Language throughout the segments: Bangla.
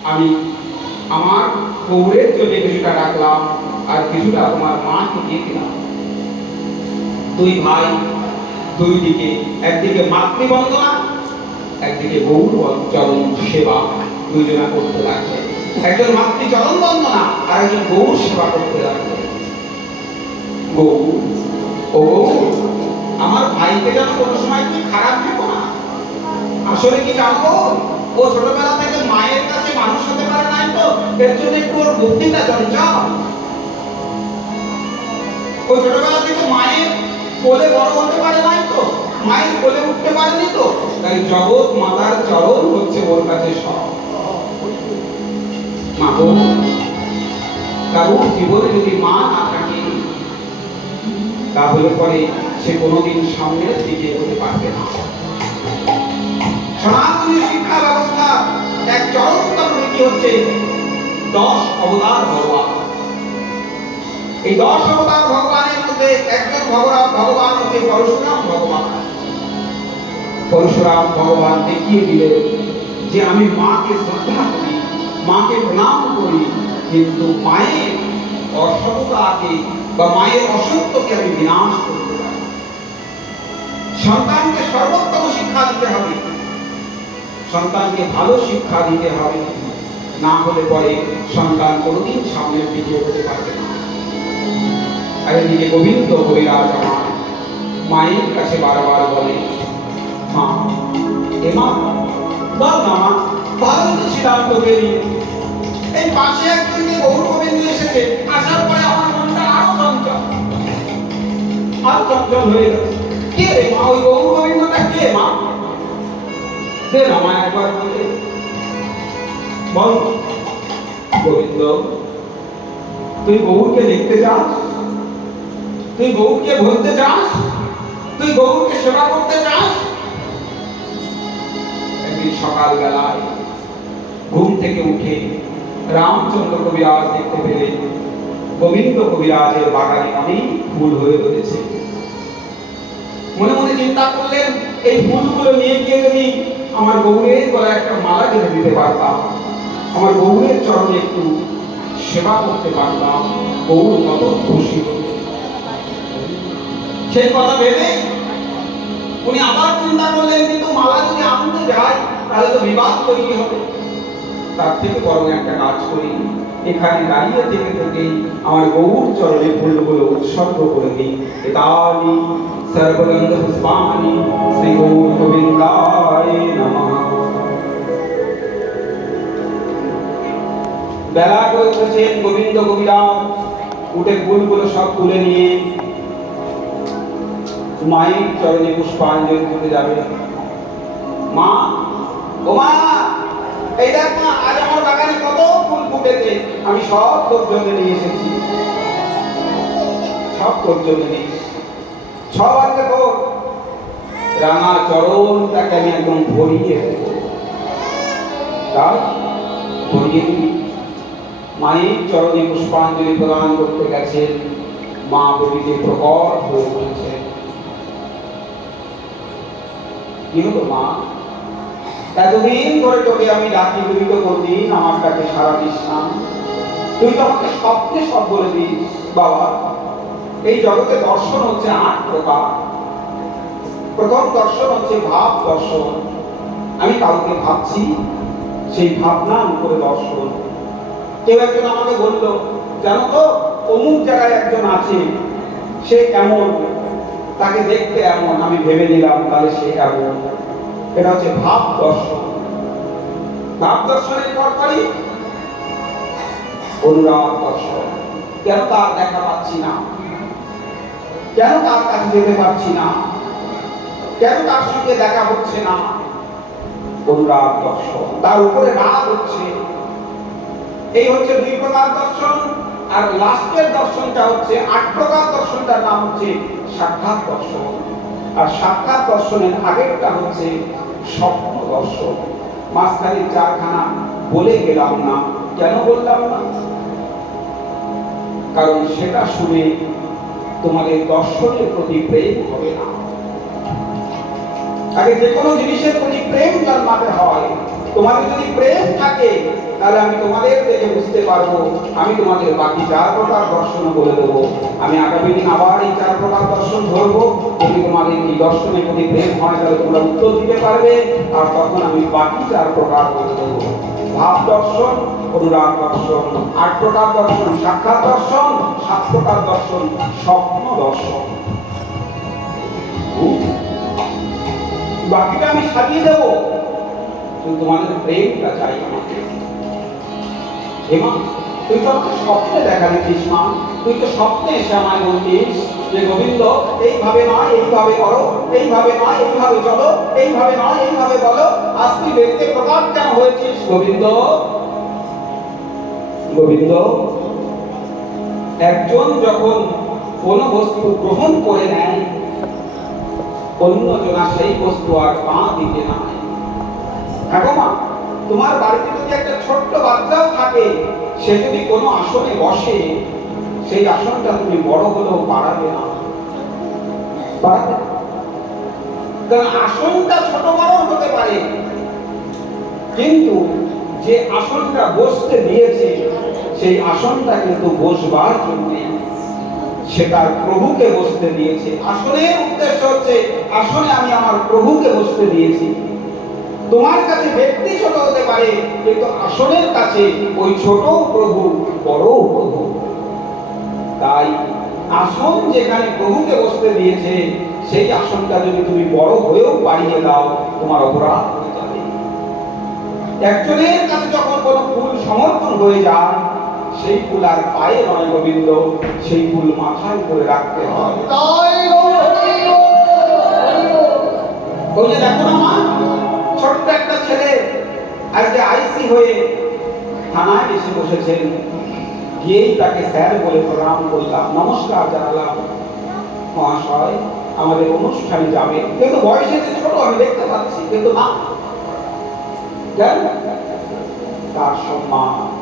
আমি আমার পৌরের জন্য কিছুটা রাখলাম আর কিছুটা তোমার মাকে দিয়ে দিলাম। দুই ভাই দুই দিকে, একদিকে মাতৃবন্দনা, একদিকে গৌর চরণ সেবা দুইজনা করতে লাগবে একজন মাতৃ চরণ বন্দনা আর একজন গৌর সেবা করতে লাগবে গৌর, ও আমার ভাইকে যেন কোনো সময় তুই খারাপ ভেবো না। আসলে কি জানব? ও ছোটবেলা থেকে মায়ের কাছে মানুষ হতে পারে নাই তো? এর জন্য একটু ওর বুদ্ধিটা চঞ্চল ও ছোটবেলা থেকে মায়ের কোলে বড় হতে পারে নাই তো? মায়ের কোলে উঠতে পারেনি তো? তাই জগৎ মাতার চরণ হচ্ছে ওর কাছে সব। মা কারোর জীবনে যদি মা না থাকে, তাহলে পরে সে কোনোদিন সামনের দিকে এগোতে পারবে না। হচ্ছে দশ অবতার ভগবান। এই দশ অবতার ভগবানের মধ্যে একজন ভগবান ভগবান হচ্ছে পরশুরাম ভগবান। পরশুরাম ভগবান দেখিয়ে দিলেন যে আমি মাকে শ্রদ্ধা করি, মাকে প্রণাম করি, কিন্তু মায়ের অসততাকে বা মায়ের অসত্যকে আমি বিনাশ করতে সন্তানকে সর্বোত্তম শিক্ষা দিতে হবে। সন্তানকে ভালো শিক্ষা দিতে হবে। না হলে পরে সন্তান কোনোদিন সামনের দিকে হতে পারবে না। আর এদিকে গোবিন্দ কবিরাজ আমার মায়ের কাছে বারবার বলে, মা, এ মা বল মা ভালোই তো ছিলাম তোকে এই পাশে একজনকে গৌর গোবিন্দ এসেছে, আসার পরে আমার মনটা আরও চঞ্চল। আরও চঞ্চল হয়ে গেছে কে রে মা? ওই গৌর গোবিন্দটা কে মা? দে না মা, একবার বলে। বল গোবিন্দ তুই গৌরকে দেখতে চাস তুই গৌরকে ভুলতে চাস তুই গৌরকে সেবা করতে চাস একদিন সকালবেলায় ঘুম থেকে উঠে রামচন্দ্র কবিরাজ দেখতে পেলেন। গোবিন্দ কবিরাজের বাগানে অনেক ফুল হয়ে রয়েছে। মনে মনে চিন্তা করলেন, এই ফুলগুলো নিয়ে গিয়ে যদি আমার গৌরের গলায় একটা মালা গেঁথে দিতে পারতাম আমার গৌরের চরণে একটু সেবা করতে পারতাম গৌর কত খুশি। সেই কথা ভেবে উনি আবার চিন্তা করলেন, কিন্তু মালা যদি আনতে যায় তাহলে তো বিবাদ তৈরি হবে। তার থেকে বরং একটা কাজ করি। এখানে দাঁড়িয়ে থেকে থেকে আমার গৌর চরণে ফুলগুলো উৎসর্গ করে দিই। এতানি সর্বগন্ধ পুষ্পানি শ্রী গৌর গোবিন্দায় নমঃ। বেলা করে উঠেছেন গোবিন্দ কবিরাজ উঠে ফুলগুলো সব তুলে নিয়ে মায়ের চরণে পুষ্পাঞ্জলি দিতে যাবে। মা, ও মা, এই দেখ মা, আজ আমার বাগানে কত ফুল ফুটেছে। আমি সব তোর জন্য নিয়ে এসেছি। সব তোর জন্য নিয়ে। সব আজকে তোর। রাঙা চরণটাকে আমি একদম ভরিয়ে দেবো। তাই ভরিয়ে দিই মায়ের চরণে পুষ্পাঞ্জলি প্রদান করতে গেছেন মা বলিতে প্রকট হয়ে উঠেছে। কি হলো মা? এতদিন ধরে তোকে আমি ডাকি তুই তো আমার কাছে সারা না। তুই তো আমাকে স্বপ্নে সব বলে দিস, বাবা। এই জগতে দর্শন হচ্ছে আট প্রকার। প্রথম দর্শন হচ্ছে ভাব দর্শন। আমি কাউকে ভাবছি, সেই ভাবনার উপরে দর্শন। কেউ একজন আমাকে বলল, জানো তো, অমুক জায়গায় একজন আছে, সে এমন তাকে দেখতে এমন, আমি ভেবে নিলাম, তাহলে সে এমন। এটা হচ্ছে ভাব দর্শন। ভাব দর্শনের পর পরপরই অনুরাগ দর্শন। কেন তার দেখা পাচ্ছি না? কেন তার কাছে যেতে পারছি না? কেন তার সঙ্গে দেখা হচ্ছে না? অনুরাগ দর্শন। তার উপরে রাগ হচ্ছে। এই হচ্ছে দুই প্রকার দর্শন, আর লাস্টের দর্শনটা হচ্ছে আট প্রকার দর্শনটার নাম হচ্ছে সাক্ষাৎ দর্শন। আর সাক্ষাৎ দর্শনের আগেরটা হচ্ছে স্বপ্ন দর্শন। মাঝখানে চারখানা বলে গেলাম না। কেন বললাম না? কারণ সেটা শুনে তোমাদের দর্শনের প্রতি প্রেম হবে না। আগে যে কোনো জিনিসের প্রতি প্রেম জন্মাতে হয়। তোমাদের যদি প্রেম থাকে, তাহলে আমি তোমাদের দেখে বুঝতে পারব। আমি তোমাদের বাকি চার প্রকার দর্শন বলে দেবো। আমি আগামী দিন আবার এই চার প্রকার দর্শন ধরবো। যদি তোমাদের এই দর্শনে যদি প্রেম হয়, তাহলে তোমরা উত্তর দিতে পারবে। আর তখন আমি বাকি চার প্রকার বলে দেবো। ভাব দর্শন, অনুরাগ দর্শন, আট প্রকার দর্শন, সাক্ষাৎ দর্শন, সাত প্রকার দর্শন, স্বপ্ন দর্শন। বাকিটা আমি সাজিয়ে দেবো। তোমাদের প্রেমটা চাই আমাকে। হেমা, তুই তো আমাকে স্বপ্নে দেখা মা। তুই তো স্বপ্নে এসে আমায় যে, গোবিন্দ, এইভাবে নয় এইভাবে করো, এইভাবে নয় এইভাবে চলো, এইভাবে নয় এইভাবে বলো। আজ তুই কেন হয়েছিস, গোবিন্দ? গোবিন্দ, একজন যখন কোনো বস্তু গ্রহণ করে নেয় অন্যজনা সেই বস্তু আর পা দিতে নাই। হ্যাঁ মা, তোমার বাড়িতে যদি একটা ছোট্ট বাচ্চাও থাকে, সে যদি কোনো আসনে বসে, সেই আসনটা তুমি বড় হলেও পারাবে না। কারণ আসনটা ছোট বড় হতে পারে। কিন্তু যে আসনটা বসতে দিয়েছে, সেই আসনটা কিন্তু বসবার জন্য সে তার প্রভুকে বসতে দিয়েছে। আসনের উদ্দেশ্য হচ্ছে আসলে আমি আমার প্রভুকে বসতে দিয়েছি। তোমার কাছে ব্যক্তি ছোট হতে পারে কিন্তু আসনের কাছে ওই ছোট প্রভু বড় প্রভু। তাই আসন যেখানে প্রভুকে বসতে দিয়েছে সেই আসনটা যদি তুমি বড় হয়েও বাড়িয়ে দাও তোমার অপরাধ একজনের কাছে যখন কোনো ফুল সমর্পণ হয়ে যায় সেই ফুল আর পায়ে নয় গোবিন্দ সেই ফুল মাথায় করে রাখতে হয়। ওই যে দেখো না মা ছোট্ট একটা ছেলে আজকে আইসি হয়ে থানায় এসে বসেছেন গিয়েই তাকে স্যার বলে প্রণাম করলাম, নমস্কার জানালাম। মহাশয়, আমাদের অনুষ্ঠানে যাবে। কিন্তু বয়সে যে ছোট, আমি দেখতে পাচ্ছি, কিন্তু না। কেন? তার সম্মান?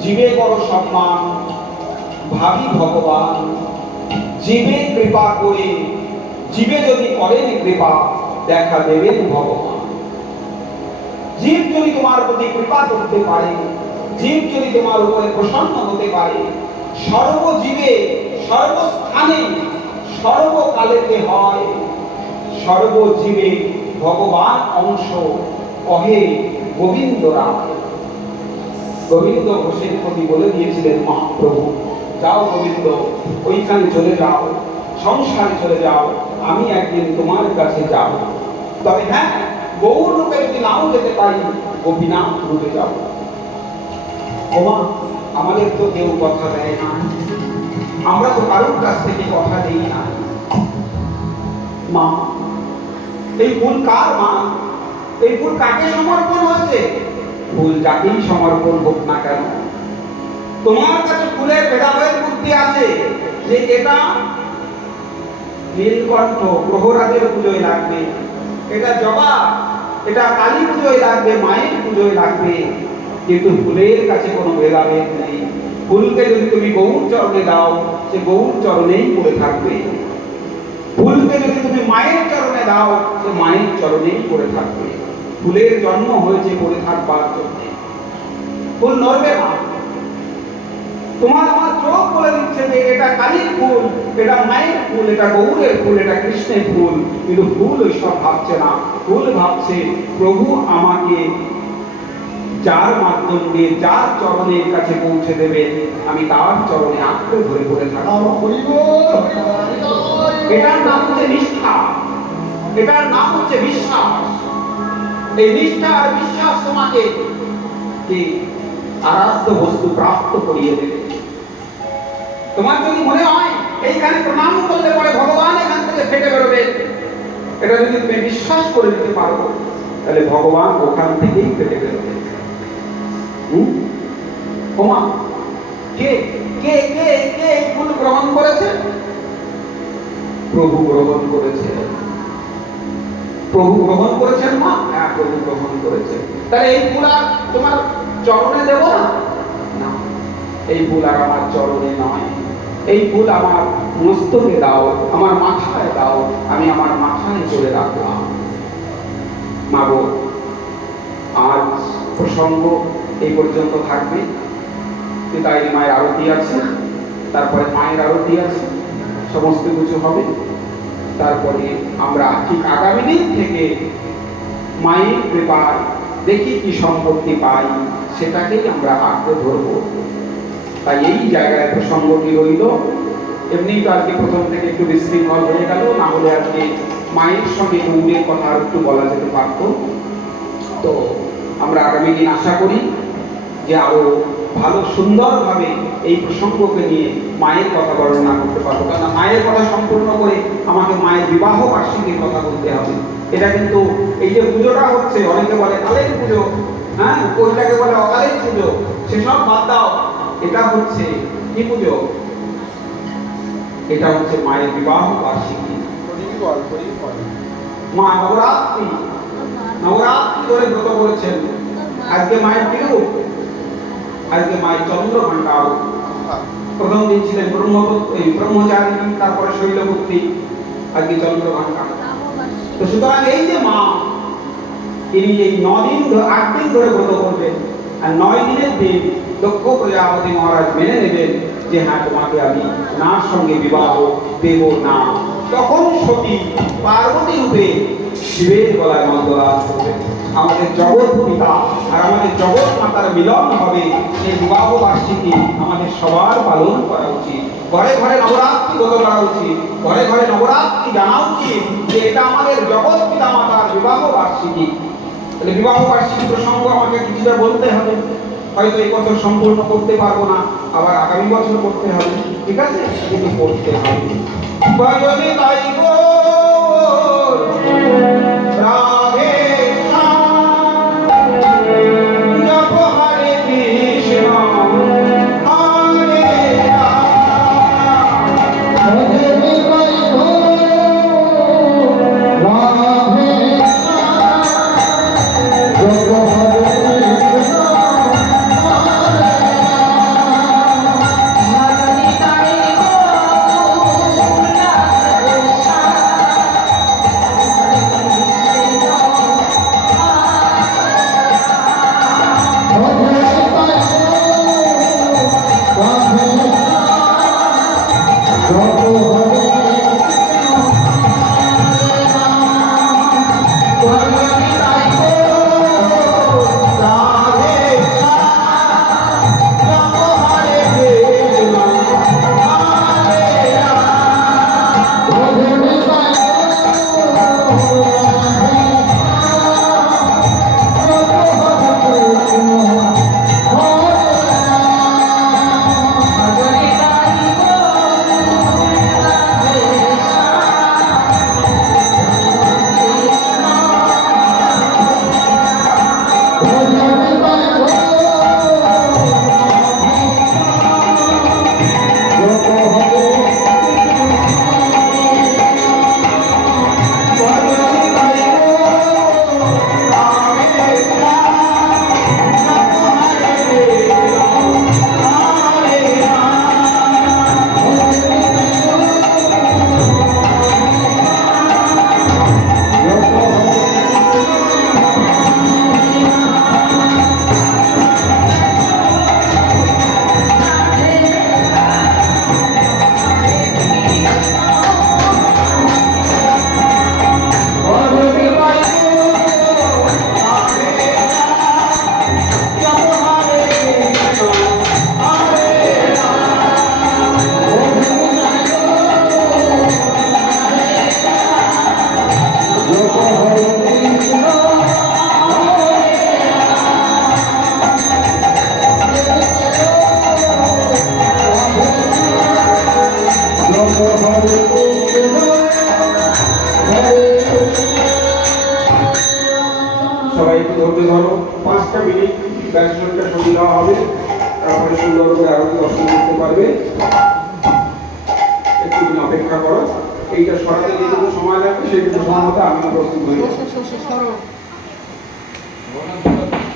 জীবে বড় সম্মান, ভাবি ভগবান। জীবে কৃপা করে, জীবে যদি করেন কৃপা দেখা দেবেন ভগবান জীব যদি তোমার প্রতি কৃপা করতে পারে, জীব যদি তোমার উপরে প্রসন্ন হতে পারে, সর্বজীবে, সর্বস্থানে, সর্বকালেতে হয়। সর্বজীবে ভগবান অংশ কহে, গোবিন্দ রাম গোবিন্দ ঘোষের প্রতি বলে দিয়েছিলেন মহাপ্রভু যাও গোবিন্দ, ওইখানে চলে যাও। সংসারে চলে যাও, আমি একদিন তোমার কাছে যাব। তবে হ্যাঁ গৌর রূপে যদি নাও যেতে পারি, গোপীনাথ রূপে যাব। ওমা, আমাদের তো কেউ কথা দেয় না। আমরা তো কারোর কাছ থেকে কথা দিই না। মা, এই ফুল কার মা? এই ফুল কাকে সমর্পণ হয়েছে? ফুল যাকেই সমর্পণ হোক না কেন। তোমার কাছে ফুলের ভেদাভেদ বুদ্ধি আছে যে এটা নীলকণ্ঠ, প্রহরাদের পুজোয় লাগবে। এটা জবা, এটা কালী পুজোয় লাগবে, মায়ের পুজোয় লাগবে। কিন্তু ফুলের কাছে কোনো ভেদাভেদ নেই। ফুলকে যদি তুমি গৌর চরণে দাও, সে গৌর চরণেই পড়ে থাকবে। ফুলকে যদি তুমি মায়ের চরণে দাও, সে মায়ের চরণেই পড়ে থাকবে। ফুলের জন্ম হয়েছে পড়ে থাকবার জন্য। ফুল নড়বে না। তোমার আমার চোখ বলে দিচ্ছে যে এটা কালীর ফুল এটা মায়ের ফুল এটা গৌরের ফুল এটা কৃষ্ণের ফুল। কিন্তু ফুল ওই সব ভাবছে না। ফুল ভাবছে প্রভু আমাকে যার মাধ্যম দিয়ে যার চরণের কাছে পৌঁছে দেবে আমি তার চরণে আঁকড়ে ধরে পড়ে থাকব। এটার নাম হচ্ছে নিষ্ঠা। এটার নাম হচ্ছে বিশ্বাস। এই নিষ্ঠা আর বিশ্বাস তোমাকে আরাধ্য বস্তু প্রাপ্ত করিয়ে দেবে। তোমার যদি মনে হয়, এইখানে প্রণাম করলে পরে ভগবান এখান থেকে ফেটে বেরোবে। এটা যদি তুমি বিশ্বাস করে দিতে পারো, তাহলে ভগবান ওখান থেকেই ফেটে বেরোবে। কে কে কে কে গ্রহণ করেছে? প্রভু গ্রহণ করেছে। প্রভু গ্রহণ করেছেন মা? হ্যাঁ প্রভু গ্রহণ করেছেন তাহলে এই ফুল তোমার চরণে দেব না? এই আর আমার চরণে নয়। এই ফুল আমার মস্তকে দাও, আমার মাথায় দাও, আমি আমার মাথায় করে রাখলাম। মাগো, আজ প্রসঙ্গ এই পর্যন্ত থাকবে। পিতাইনি মায়ের আরতি আছে, তারপরে মায়ের আরতি আছে, সমস্ত কিছু হবে। তারপরে আমরা ঠিক আগামী দিন থেকে মায়ের কৃপায় দেখি কি সম্পত্তি পাই, সেটাকেই আমরা আঁকড়ে ধরবো। তাই এই জায়গায় প্রসঙ্গটি রইল। এমনি তো আজকে প্রথম থেকে একটু বিশৃঙ্খল হয়ে গেল, না হলে আজকে মায়ের সঙ্গে গৌরের কথা আর একটু বলা যেতে পারতো। তো আমরা আগামী দিন আশা করি যে আরও ভালো, সুন্দরভাবে এই প্রসঙ্গকে নিয়ে মায়ের কথা বর্ণনা করতে পারব। কারণ মায়ের কথা সম্পূর্ণ করে আমাকে মায়ের বিবাহ বার্ষিকীর কথা বলতে হবে। এটা কিন্তু এই যে পুজোটা হচ্ছে, অনেকে বলে কালের পুজো হ্যাঁ? ওইটাকে বলে অকালের পুজো, সেসব বাদ দাও। এটা হচ্ছে কি পুজো? এটা হচ্ছে মায়ের বিবাহ বার্ষিকী। মা, নবরাত্রি। নবরাত্রি ব্রত করেছেন। আজকে মায়ের আজকে মায়ের চন্দ্র প্রথম দিন ছিলেন ব্রহ্ম এই ব্রহ্মচারিণী তারপরে শৈলপুত্রী, আজকে চন্দ্র ঘণ্টা তো সুতরাং এই যে মা, তিনি এই দিন ধ- আট দিন ধরে ব্রত করবেন। আর নয় দিনের দিন দক্ষ প্রজাপতি মহারাজ মেনে নেবেন যে হ্যাঁ তোমাকে আমি ওনার সঙ্গে বিবাহ দেব না। তখন সতী পার্বতী রূপে শিবের গলায় মন্দলা আমাদের জগৎ পিতা আর আমাদের জগৎ মাতার মিলন হবে সেই বিবাহ বার্ষিকী আমাদের সবার পালন করা উচিত। ঘরে ঘরে নবরাত্রি গত করা উচিত। ঘরে ঘরে নবরাত্রি জানা উচিত যে এটা আমাদের জগৎ পিতা মাতার বিবাহ বার্ষিকী তাহলে বিবাহ বার্ষিকী প্রসঙ্গ আমাকে কিছুটা বলতে হবে। হয়তো এই বছর সম্পূর্ণ করতে পারব না, আবার আগামী বছর করতে হবে, ঠিক আছে? কিন্তু করতে হবে। তাই গো